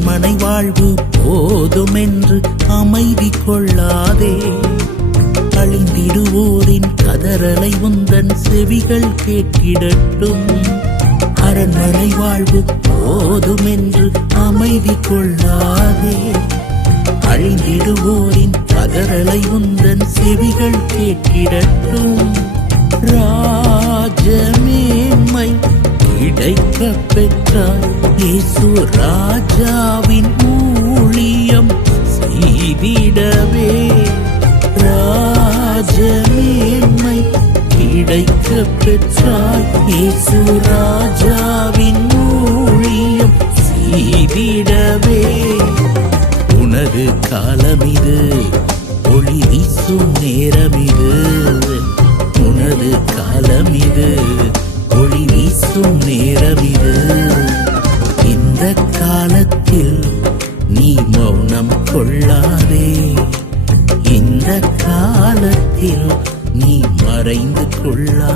அரண்மனை வாழ்வு போதுமென்று அமைதி கொள்ளாதே. அழிந்திடுவோரின் கதறலை உந்தன் செவிகள் கேட்டிடட்டும். அரண்மனை வாழ்வு போதுமென்று அமைதி கொள்ளாதே. அழிந்திடுவோரின் கதறலை உந்தன் செவிகள் கேட்டிடட்டும். ராஜமேன்மை கிடைக்க பெற்றாய் இயேசு ராஜாவின் ஊழியம் செய்திடவே. ராஜமேன்மை கிடைக்க பெற்றாய் இயேசு ராஜாவின் ஊழியம் செய்திடவே. உனது காலமிது, ஒளி வீசும் நேரமிது. உனது காலமிது, ஒளி வீசும் நேரமிது. இந்த காலத்தில் நீ மௌனம் கொள்ளாதே. இந்த காலத்தில் நீ மறைந்து கொள்ளா